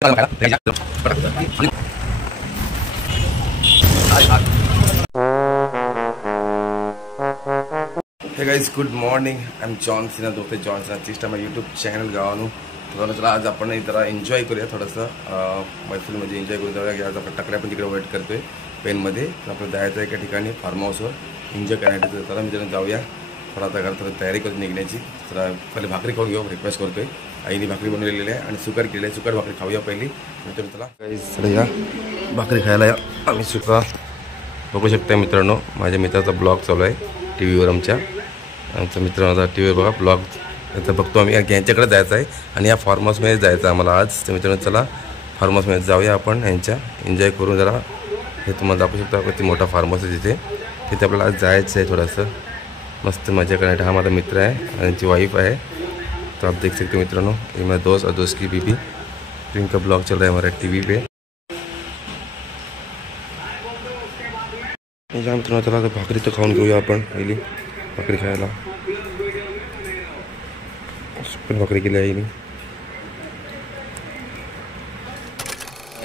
Hey guys good morning I am John Sinha दोस्ते John Sinha चिस्टा मैं YouTube channel गावानू थोडं चला आज आपण जरा एन्जॉय करूया थोडंसं मैफिलमध्ये एन्जॉय करून जाऊया की आज आपण टकड्या पण तिकडे वेट करतोय पेनमध्ये तर आपल्याला जायचं आहे एका ठिकाणी फार्म हाऊसवर एन्जॉय करण्यासाठी चला मी जाऊया थोडा आता घरात थोडी तयारी करून निघण्याची तर पहिले भाकरी खाऊन घेऊ रिक्वेस्ट करतोय आईने भाकरी बनवलेली आहे आणि सुकार केली आहे सुकार भाकरी खाऊया पहिली नंतर चला गाइस चला या भाकरी खायला या आम्ही सुका बघू शकता मित्रांनो माझ्या मित्राचा ब्लॉग चालू आहे टी व्हीवर आमचा मित्र माझा टी व्हीवर बघा ब्लॉग याचा बघतो आम्ही यांच्याकडे जायचं आहे आणि या फार्म हाऊसमध्ये जायचं आहे आम्हाला आज तर मित्रांनो चला फार्म हाऊसमध्ये जाऊया आपण यांच्या एन्जॉय करून जरा हे तुम्हाला दाखवू शकता किती मोठा फार्म हाऊस आहे तिथे आपल्याला आज जायचं आहे थोडंसं मस्त मजा करण्यासाठी हा माझा मित्र आहे आणि त्यांची वाईफ आहे तो आप देख सकते हो मित्रों ये मेरा दोस्त और दोस्त की बीबी तो इनका ब्लॉग चल रहा है हमारे टीवी पे मित्रों चला तर भाकरी तर खाऊन घेऊया आपण पहिली भाकरी खायला पण भाकरी केली आहे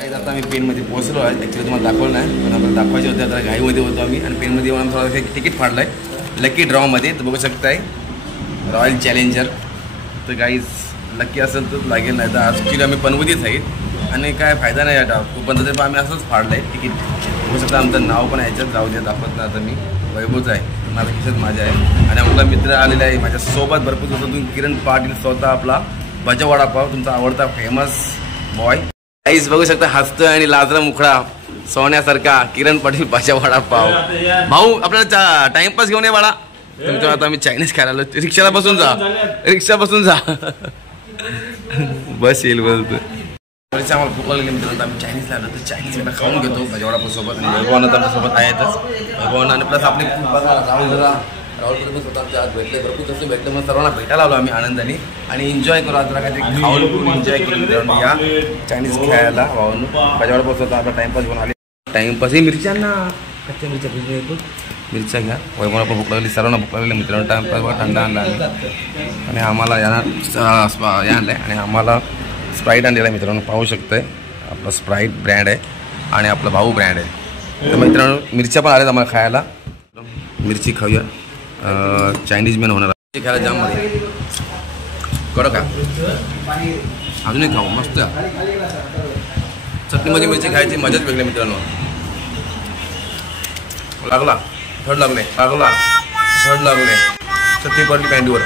आता आम्ही पेनमध्ये पोहोचलो आहे ॲक्च्युली तुम्हाला दाखवलं नाही पण आपल्याला दाखवायचे होते आता घाईमध्ये होतो आम्ही आणि पेनमध्ये येऊन थोडा एक तिकीट फाडलं आहे लकी ड्रॉमध्ये तर बघू शकताय रॉयल चॅलेंजर तर गाईज लकी असेल तर लागेल नाही तर आज ॲक्च्युली आम्ही पनवतीच आहेत आणि काय फायदा नाही आता पण तरी आम्ही असंच फाडलं आहे तिकीट होऊ शकतं आमचं नाव पण ह्याच्यात जाऊ द्या दाखवत ना आता मी वैभवच आहे माझा खिशात माझ्या आहे आणि आपला मित्र आलेला आहे माझ्यासोबत भरपूर दिवसातून किरण पाटील स्वतः आपला भजा वडापाव तुमचा आवडता फेमस बॉय गाईज बघू शकता हसतोय आणि लाजरा मुखडा सोन्यासारखा किरण पाटील भजा वडापाव भाऊ आपल्याला टाइमपास घेऊन ये बाळा तुमच्या आता आम्ही चायनीज खायला आलो रिक्षाला बसून जा रिक्षा बसून जा बस येईल बोलतो आम्हाला भूक लागली मित्रांनो आम्ही चायनीजला आलो तर चायनीज एकदा खाऊन घेतो भजा वडापावसोबत आणि वैभवानं तर आमच्यासोबत आहेतच वैभवानं आणि प्लस आपली राहुल पण स्वतः आमच्या आज भेटले भरपूर कसं भेटलं मग सर्वांना भेटायला आलो आम्ही आनंदाने आणि एन्जॉय करू आज जरा काहीतरी खाऊन एन्जॉय करून मित्रांनो या चायनीज खायला भावानं भजा वडापाव स्वतः आपला टाइमपास घेऊन आले टाइमपास हे मिरच्यांना कच्च्या मिरच्या भिजून येतो मिरच्या घ्या वैभवाला पण भूक लागली सर्वांना भूक लागली मित्रांनो टाइमपास बघा थंड आणला आणि आम्हाला या आणलं आहे आणि आम्हाला स्प्राईट आणलेला आहे मित्रांनो पाहू शकताय आपला स्प्राईट ब्रँड आहे आणि आपला भाऊ ब्रँड आहे तर मित्रांनो मिरच्या पण आल्यात आम्हाला खायला मिरची खाऊया चायनीज मेन होणार मिरची खायला जाम मध्ये कडक का अजूनही खाऊ मस्त चटणीमध्ये मिरची खायची मजाच वेगळी मित्रांनो लागला थर्ड लागले लागला थर्ड लागले चटणी पडली पॅन्टीवर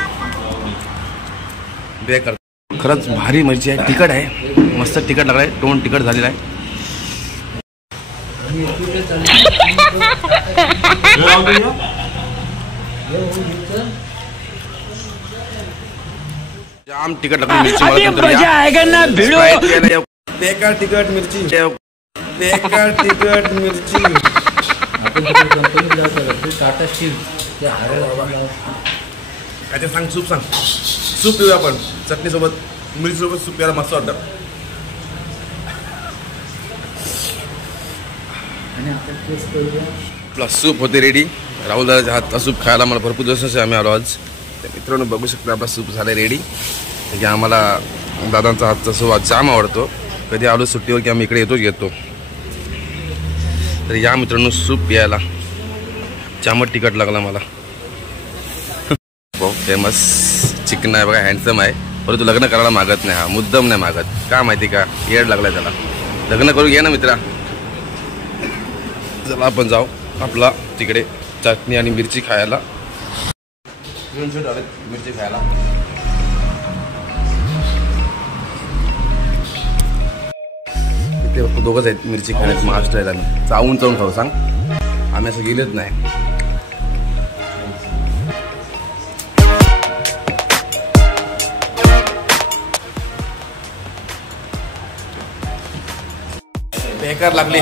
बेकार खरंच भारी मिरची आहे तिखट आहे मस्त तिखट लागलाय तोंड तिखट झालेला आहे जाम तिखट लागली मिरची बेकार तिखट मिरची बेकार तिखट मिरची काय ते सांग सूप पिऊया आपण चटणीसोबत मिरचीसोबत सूप प्यायला मस्त वाटतं प्लस सूप होते रेडी राहुल दादाच्या हातचा सूप खायला मला भरपूर दिवसाचे आम्ही आलो आज तर मित्रांनो बघू शकतो आपला सूप झाला रेडी की आम्हाला दादांचा हातचा सूप आज जाम आवडतो कधी आलो सुट्टीवर की आम्ही इकडे येतो तर या मित्रांनो सूप प्यायला जामच तिखट लागला मला बहुत फेमस चिकन आहे बघा हँडसम आहे परंतु लग्न करायला मागत नाही हा मुद्दम नाही मागत का माहिती का येड लागलाय त्याला लग्न करून घे ना मित्रा चला आपण जाऊ आपला तिकडे चटणी आणि मिरची खायला मिरची खायला इथे दोघंच आहेत मिरची खाण्यात महाराष्ट्र आहेत आम्ही चावून खाऊ सांग आम्ही असं गेलेच नाही बेकार लागली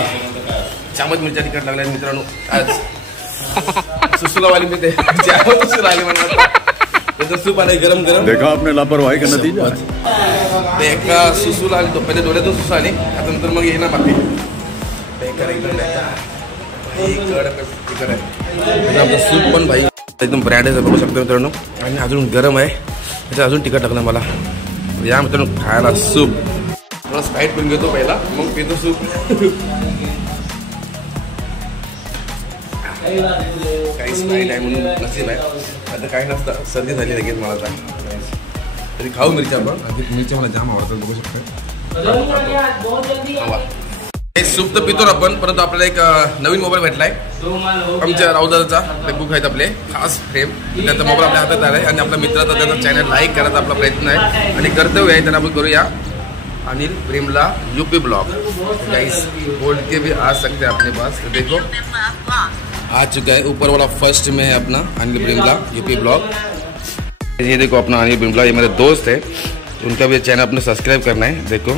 चामच मिरच्या तिखट लागल्या मित्रांनो आज सुसुलावाली मी ते सुसुला आली म्हणून त्याचं सूप आलं गरम गरम देखा आपने लापरवाही का नतीजा बेका सुसूला आली तो पहिले डोळ्यातून सुसू आली आता नंतर मग येणार बाकी बेकार एकदम तिखट आहे आपलं सूप पण भाई एकदम ब्रँड आहे बघू शकतो मित्रांनो आणि अजून गरम आहे त्याचं अजून तिखट लागलं मला या मित्रांनो खायला सूप थोडा स्प्राईट पिऊन घेतो पहिला, मग पितो सूप. काही स्प्राईट आहे म्हणून नसीब आहे, आता काही नसतं. सर्दी झाली लगेच मला आता. तरी खाऊ मिरच्या आपण. मिरच्या मला जाम आवडतात, बघू शकता. सूप तर पितो आपण, परंतु आपल्याला एक नवीन मोबाईल भेटलाय आमच्या राऊदाचा. बुक आहेत आपले खास फ्रेम. त्यांचा मोबाईल आपल्या हातात आलाय आणि आपल्या मित्राचा त्यांचा चॅनल लाईक करायचा आपला प्रयत्न आहे आणि कर्तव्य आहे. त्यांना आपण करूया अनिल प्रेमला यूपी ब्लॉग. गाइस बोल के भी आ सकते हैं अपने पास. तो देखो आ चुका है ऊपर वाला फर्स्ट में है अपना अनिल प्रेमला यूपी ब्लॉग. ये देखो अपना अनिल प्रेमला, ये मेरे दोस्त है, उनका भी चैनल अपने सब्सक्राइब करना है. देखो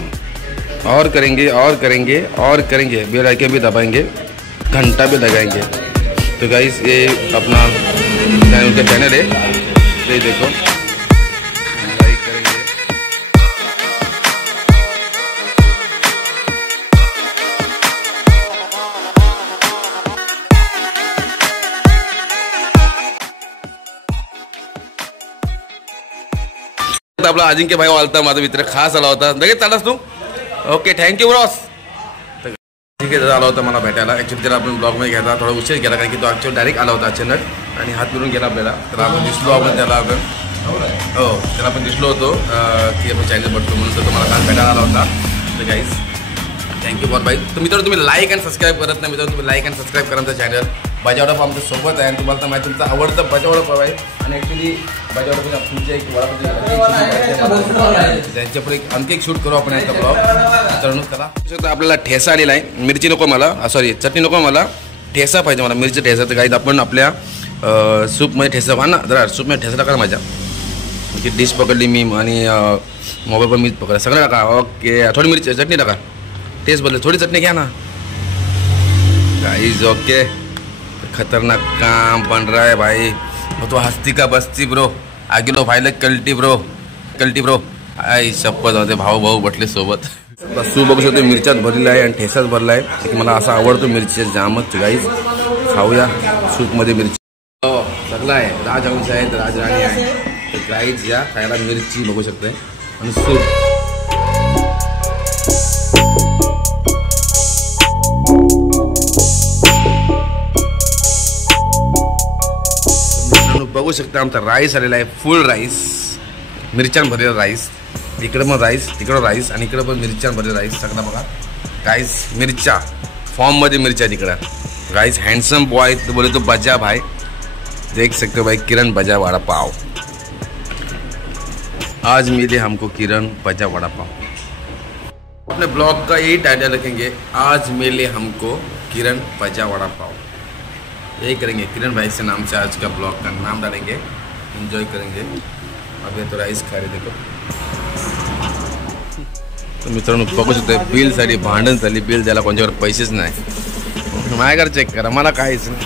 और करेंगे और करेंगे और करेंगे, बेल आइकन भी दबाएंगे, घंटा भी लगाएंगे. तो गाइस ये अपना उनका चैनल है, ये देखो लाइक करेंगे. आपला अजिंक्य भाई आलता, माझा मित्र खास आला होता. लगेच चालास तू. Okay thank you bros. ठीक आहे, आला होता मला भेटायला. ॲक्च्युली त्याला आपण ब्लॉगमध्ये घ्यायला थोडा उशीर केला, कारण की तो ॲक्च्युअली डायरेक्ट आला होता अचानक आणि हात मिळून गेला आपल्याला. तर आपण दिसलो आपण त्याला आपण त्याला आपण दिसलो होतो की आपण चॅनल बघतो म्हणून. तर तुम्हाला काल भेटायला आला होता. तर गाईज थँक्यू फॉर बाय. तर मित्रांनो तुम्ही लाईक आणि सबस्क्राईब करत नाही. मित्रांनो तुम्ही लाईक आणि सबस्क्राईब करा आमचं चॅनल. बजावडा आमच्या सोबत आहे आणि तुम्हाला तर माहिती तुमचं आवडतं बजावडा आहे. आणि ॲक्च्युली बजावडा तुमच्या एक त्यांच्यापुढे एक आणखी एक शूट करू आपण याचा ब्लॉग. मित्रांनो त्याला आपल्याला ठेसा आलेला आहे. मिरची नको मला, सॉरी चटणी नको मला, ठेसा पाहिजे मला, मिरची ठेसा. तर काही आपण आपल्या सूपमध्ये ठेसा खा ना जरा. सूपमध्ये ठेसा टाका माझ्या. की डिश पकडली मी आणि मोबाईल पण मीच पकडला, सगळं टाका. ओके थोडी मिरची चटणी टाका, टेस्ट बदल. थोडी चटणी घ्या ना गाइस. ओके खतरनाक काम बन रहा है भाई. तो हस्ती का बस्ती ब्रो, आगिलो भाईला कल्टी ब्रो. आई शपथ होते भाऊ भाऊ बटले सोबत. सूप बघू शकतो मिरच्यात भरलेला आहे आणि ठेसाच भरला आहे. मला असा आवडतो मिरची जामच. गाईज खाऊया सूपमध्ये मिरची. हो सगळं आहे, राजहंस आहेत, राजराणी आहे. गाईज या खायला मिरची बघू शकते आणि सूप. बघू शकता आमचा राईस आलेला आहे, फुल राईस, मिरच्यान भरलेला राईस. इकडं पण राईस, तिकडं राईस आणि इकडं पण मिरच्यान भरलेला राईस. सगळं बघा गाईस, मिरच्या फॉर्ममध्ये मिरच्या तिकडं. गाईस हँडसम बॉय तो बोले तो बजा भाई, देख सकते हो भाई. किरण बजा वड़ा पाव. आज मिले हमको किरण बजा वड़ा पाव. अपने ब्लॉग का यही टाइटल रखेंगे, आज मिले हमको किरण बजा वड़ा पाव. यही करेंगे, किरण भाई से नाम से आज का ब्लॉग का नाम डालेंगे. एंजॉय करेंगे. अब ये तो राईस खा रहे देखो. तर मित्रांनो बघू शकतो बिलसाठी भांडण झाली. बिल द्यायला कोणत्यावर पैसेच नाही. माझ्याकडे चेक करा, मला काहीच नाही.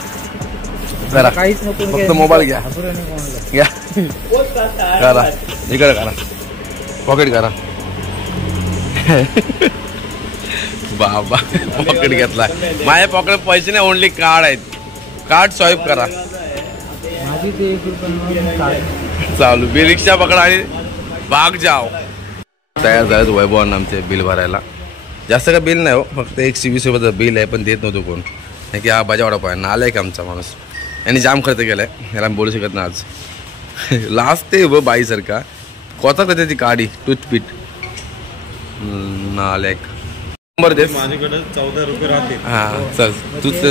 करा फक्त मोबाईल घ्या घ्या करा, इकडे करा, पॉकेट करा. बाबा पॉकेट घेतला. माझ्या पॉकेट पैसे नाही, ओनली कार्ड आहेत. कार्ड स्वाईप करा. चालू बी रिक्षा पकडा आणि भाग जाओ. तयार झालेत वैभवांना आमचे बिल भरायला. जास्त का बिल नाही हो, फक्त 120 रुपयाचं बिल आहे. पण देत नव्हतो कोण, नाही की हा बजावडा पाय नालाय का आमचा माणूस. यांनी जाम खर्च केलाय, याला आम्ही बोलू शकत ना. आज लास्ट ते व बाईसारखा कोता का त्याची काडी टूथपीट नालायक. नंबर दे माझ्याकडे 14 रुपये राहते. हा चल तूच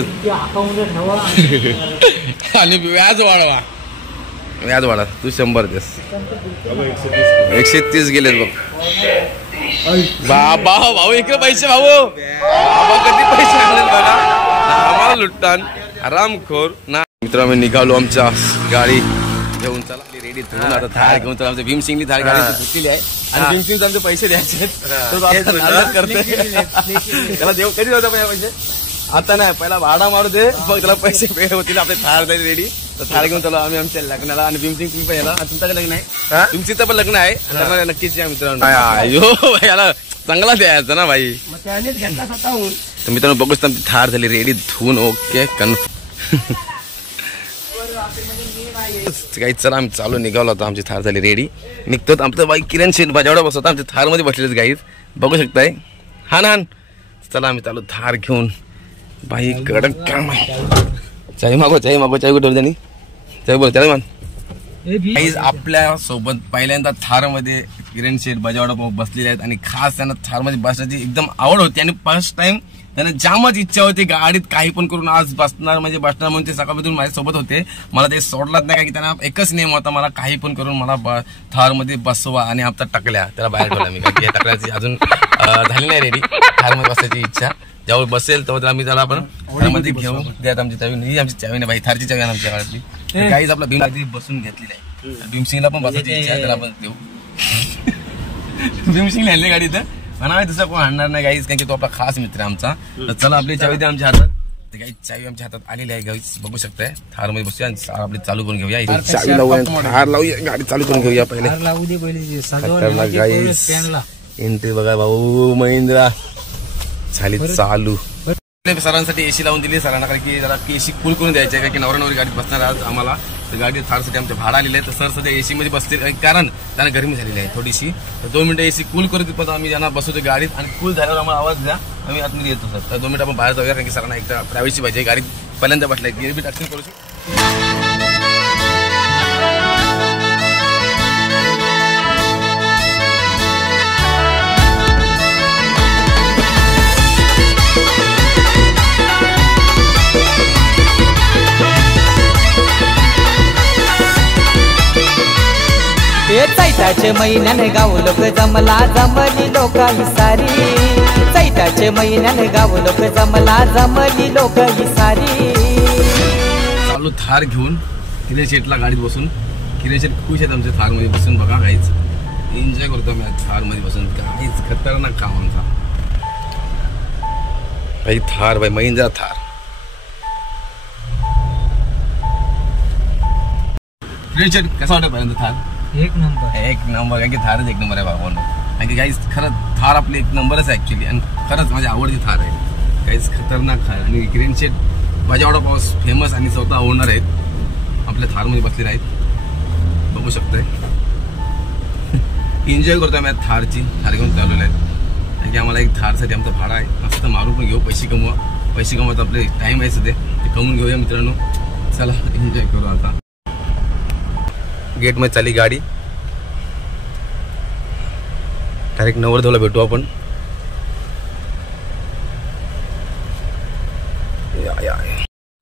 आणि व्याज वाढवा तू 100 देस. 130 गेलेत बघ. बाबा भाऊ इकडे पैसे भाऊ. बाबा कधी पैसे आणले बघा, आम्हाला लुटतान आरामखोर ना. मित्र आम्ही निघालो आमच्या गाडी घेऊन. चला रेडी ठेवून आता थार घेऊन. तर आमच्या भीमसिंगनी थार गाडी सुटलेली आहे आणि भीमसिंग आमचे पैसे द्यायचे करते. त्याला देऊ कधी होता पैसे आता नाही, पहिला भाडा मारू दे मग त्याला पैसे पे होतील. आपले थार जाईल रेडी. तर थार घेऊन चला आम्ही आमच्या लग्नाला. आणि भीमसिंग तुम्ही पण याला, तुमच्याकडे लग्न आहे, भीमसिंगचं पण लग्न आहे. लग्नाला नक्कीच या मित्रांनो. अयो याला चांगला द्यायचा ना भाई. तर मित्रांनो बघूच आमची थार झाली रेडी धुवून. Okay confirm. काही चला आम्ही चालू निघालो होतो. आमची थार झाली रेडी. निघतो आमचं बाईक किरण शेठ बजावडा बसवता. आमच्या थारमध्ये बसलेच गाईत बघू शकताय. हान चला आम्ही चालू थार घेऊन. बाई कडक काम आहे. चाय मागो कुठे त्यांनी चाय बोल चाय मान. आपल्या सोबत पहिल्यांदा थार मध्ये किरण शेठ बजावडा बसलेले आहेत आणि खास त्यांना थार मध्ये बसण्याची एकदम आवड होती आणि फर्स्ट टाइम त्यांना जामच इच्छा होती गाडीत काही पण करून आज बसणार म्हणून ते सकाळपासून माझ्यासोबत होते. मला ते सोडलाच नाही की त्यांना एकच नेम होता मला काही पण करून मला थार मध्ये बसवा आणि आता टकल्या त्याला बाहेर ठेवला मी कारण टकल्याची अजून झाली नाही रेडी. थार मध्ये बसायची इच्छा जेव्हा बसेल तेव्हा आम्ही त्याला आपण थारमध्ये घेऊ द्यात. आमची चावी आमची चावी नाही भाई थारची चावी आमच्या गाडीतली. काहीच आपला भीम बसून घेतलेली आहे. भीमसिंगला पण बसायची इच्छा त्याला आपण देऊ. भीमसिंग आणले गाडी तर म्हणा तसं कोण आणणार नाही गाईच कारण की तो आपला खास मित्र आमचा. तर चला आपली चावी द्या आमच्या हातात. काही चावी आमच्या हातात आलेली आहे गाईच बघू शकताय. थार मध्ये बसूया आणि आपली चालू करून घेऊया. चावी लावूया थार लावूया गाडी चालू करून घेऊया पहिले. गाईस एंट्री बघा भाऊ महिंद्रा झाली चालू. सरांसाठी एसी लावून दिली सरांना कारण की जरा एसी कूल करून द्यायची आहे कारण की नवरा नवरी गाडीत बसणार आज आम्हाला. तर गाडी थारसाठी आमच्या भाडा आलेलं आहे. तर सर सध्या एसी मध्ये बसते कारण त्यांना गरमी झालेली आहे थोडीशी. तर 2 मिनिटं एसी कूल करत पण आम्ही ज्यांना बसवतो गाडीत आणि कूल झाल्यावर आम्हाला आवाज द्या आम्ही आतमध्ये येतो सर. तर 2 मिनिटं आपण बाहेर जाऊया कारण की सरांना एकदा प्रायव्हसी पाहिजे. गाडीत पहिल्यांदा बसलाय गिअर बी टाकून करू शकतो. चैताचे महिन्याने गाव लोक जमली लोक ही सारी. चैताचे महिन्याने गाव लोक जमली लोक ही सारी. चालू थार घेऊन किरण शेठला गाडीत बसून. किरण शेठ खुश आहेत आमच्या थार मध्ये बसून. बघा काहीच एन्जॉय करतो मी थार मध्ये बसून. काहीच खतरनाक काम आमचा भाई. थार भाई महिंद्रा थार. किरण शेठ कसा वाटत पर्यंत थार? एक नंबर कारण की थारच एक नंबर आहे बाबांनो. कारण की काहीच खरंच थार आपली एक नंबरच आहे ऍक्च्युली आणि खरंच माझी आवडती थार आहे. काहीच खतरनाक थार आणि किरण शेठ बजावडा पाऊस फेमस आणि स्वतः ओनर आहेत आपल्या थारमध्ये बसलेले आहेत बघू शकताय. एन्जॉय करतोय आम्ही थारची. थार घेऊन चालवलं आहे कारण की आम्हाला एक थारसाठी आमचा भाडा आहे. मस्त मारून पण घेऊ पैसे कमवत आपले टाइम आहे सध्या ते कमवून घेऊया मित्रांनो. चला एन्जॉय करू. आता गेट मध्ये चाली गाडी डायरेक्ट नवरदेवाला भेटू आपण.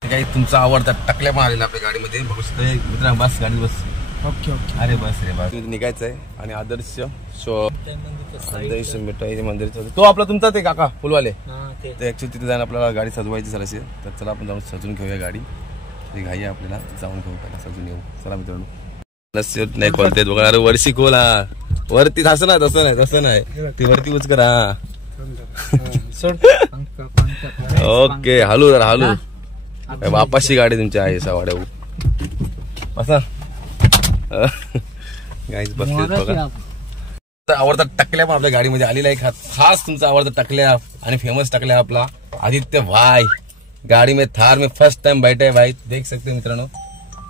काही तुमचा आवडता टकल्या पण आलेला आपल्या गाडीमध्ये बघू शकता मित्र. बस गाडी बस. ओके अरे बस रे बस निघायचं आहे. आणि आदर्श मिठाई मंदिर तो आपला तुमचा ते काका फुलवाले ते ऍक्च्युली तिथे जाऊन आपल्याला गाडी सजवायची सर असेल. तर चला आपण जाऊन सजून घेऊया गाडी. ती घाई आपल्याला जाऊन घेऊ पहिला सजून येऊ. चला मित्रांनो. नाही खोलते बघा. अरे वरशी खोल. हा वरती तसं नाही ती वरती उच करा. ओके हलू जरा हलू. वापसची गाडी तुमची आहे सवाड्या बसा. गाईज बसले बघा. आवडता टकल्या पण आपल्या गाडीमध्ये आलेला आहे. खास तुमचा आवडता टकल्या आणि फेमस टकल्या आपला आदित्य भाई गाडी में थार में फर्स्ट टाइम बैठे है भाई. देख सकते मित्रांनो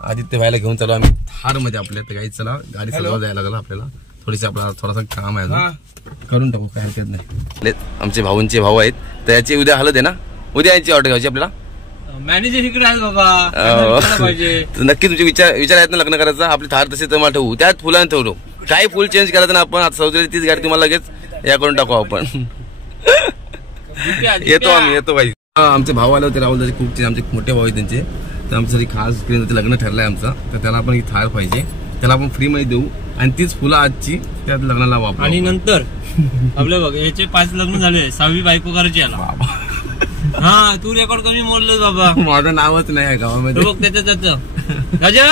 आदित्य भाईला घेऊन चालू आम्ही थार मध्ये आपल्या. तर काही चला गाडी सजवा जायला लागला आपल्याला. थोडीशी आपला थोडासा काम आहे अजून करून टाकू काय हरकत नाही. आमचे भाऊंचे भाऊ आहेत तर याची उद्या हलत आहे ना. उद्या यांची ऑर्डर घ्यायची आपल्याला. मॅनेजर इकडे आहे बाबा. नक्की तुमचे विचार आहेत ना लग्न करायचा. आपली थार तसे तुम्हाला ठेवू त्यात फुलाने ठेवलो. काही फुल चेंज करायचं ना आपण. आता सौदरी तीच गाडी तुम्हाला लगेच या करून टाकू आपण. येतो भाई. आमचे भाऊ आले होते राहुल खूप आमचे मोठे भाऊ आहेत त्यांचे. तर आमच्यासाठी खास लग्न ठरलंय आमचं. तर त्याला आपण ही थार पाहिजे. त्याला आपण फ्री मध्ये देऊ आणि तीच फुलं आजची त्यात लग्नाला वापरू. आणि नंतर आपल्या बघ याचे 5 लग्न झाले 6वी बायको करायची याला. हा तू रेकॉर्ड कमी मोडलं बाबा. माझं नावच नाही गावामध्ये. राजा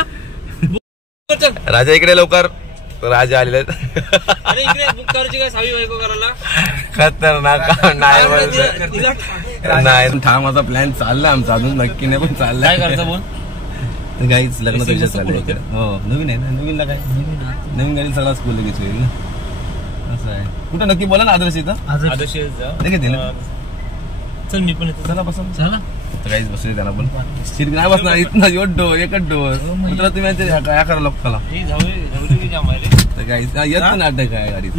राजा इकडे लवकर. राजा आलेले अरे इकडे बुक करायची काय 6वी बायको करायला. खतरनाक नाही ठाम माझा प्लॅन चाललाय आमचा अजून नक्की नाही पण चाललाय. काय करता बोल. गाईच लग्न तुझ्या चाललंय. हो नवीन आहे ना. नवीनला काय नवीन गाडी सगळा स्कूल लगेच होईल ना. असं आहे. कुठं नक्की बोला ना. आदर्श इथं आदर्श चल मी पण येतो. चला बसा. चला तर काहीच बसले त्यांना पण सीट नाही बसणार इथनं एवढो एकच डोर मित्र तुम्ही काय करा लोकाला तर काहीच येत नाटक आहे गाडी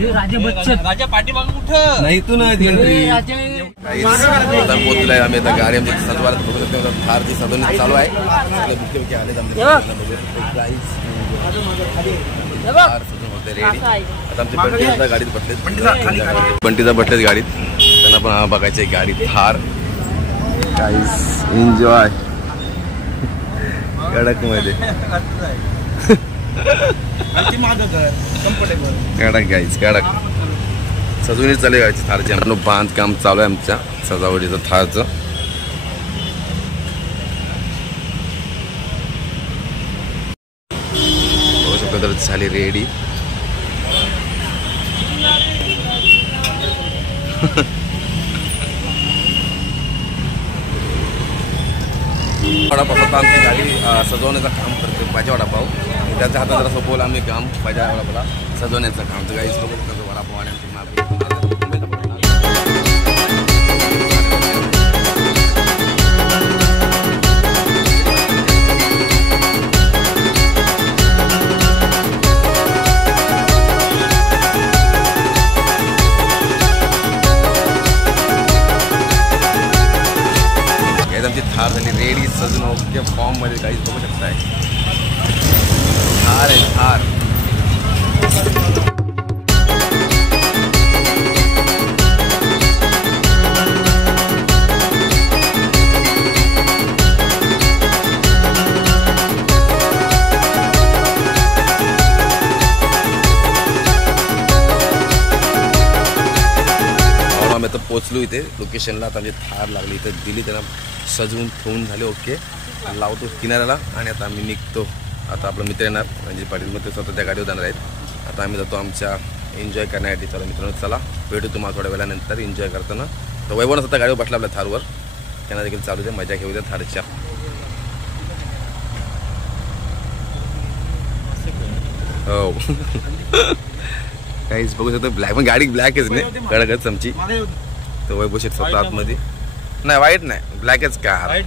राजा पाठीमागं कुठं नाही इथून पोहोचलाय आम्ही आता गाडी आमची सजवायला बघू शकतो थारची सजवणी चालू आहे सगळे मुख्य मुख्य आले रेडी आता आमचे बंटी गाडीत बसलेत बंटीचा बसलेत गाडीत त्यांना पण बघायचं आहे गाडी थार गाईस एन्जॉय कडक मध्ये कडक गाईस कडक सजवणी चालू गायची थारची बांधकाम चालू आहे आमच्या सजावटीचं थारचं बघू शकतो तर झाली रेडी वडापाव आता आमची गाडी सजवण्याचं काम करते पाहिजे वडापाव त्याच्या हातात जरा सोपवलं आम्ही काम पाहिजे वडापावला सजवण्याचं काम तर गाईस वडापाव आणि आमची थार झाली रेडी सजून ओके फॉर्म मध्ये काहीच बघू शकताय थार आहे थार आम्ही आता पोचलो इथे लोकेशनला आता आमची थार लागली इथे दिली त्यांना सजवून ठेवून झाले ओके लावतो किनाऱ्याला आणि आता आम्ही निघतो आता आपला मित्र येणार म्हणजे पाटील मग ते स्वतः त्या गाडीवर जाणार आहेत आता आम्ही जातो आमच्या एन्जॉय करण्यासाठी चला मित्रांनो चला भेटू तुम्हाला थोड्या वेळानंतर एन्जॉय करताना तर वैभवनं स्वतः गाडीवर बसला आपल्या थारवर त्यांना देखील चालू द्या मजा घेऊ द्या थारच्या हो काहीच बघू शकतो ब्लॅक पण गाडी ब्लॅकच नाही कडकच आमची तर वैभव शेठ स्वतः आतमध्ये नाही वाईट नाही ब्लॅकच कार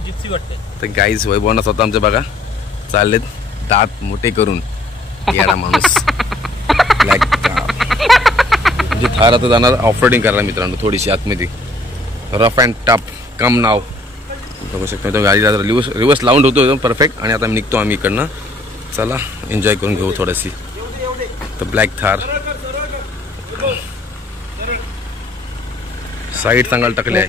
तर गाईज वैभवना स्वतः आमचं बघा चाललेत दात मोठे करून येणार माणूस ब्लॅक कार म्हणजे थार आता जाणार ऑफ रोडिंग करणार मित्रांनो थोडीशी आतमध्ये रफ अँड टफ कम नाव बघू शकतो तो गाडीला रिवर्स लावून ठेवतो एकदम परफेक्ट आणि आता निघतो आम्ही इकडनं चला एन्जॉय करून घेऊ थोडीशी तर ब्लॅक थार साईड चांगला टाकले आहे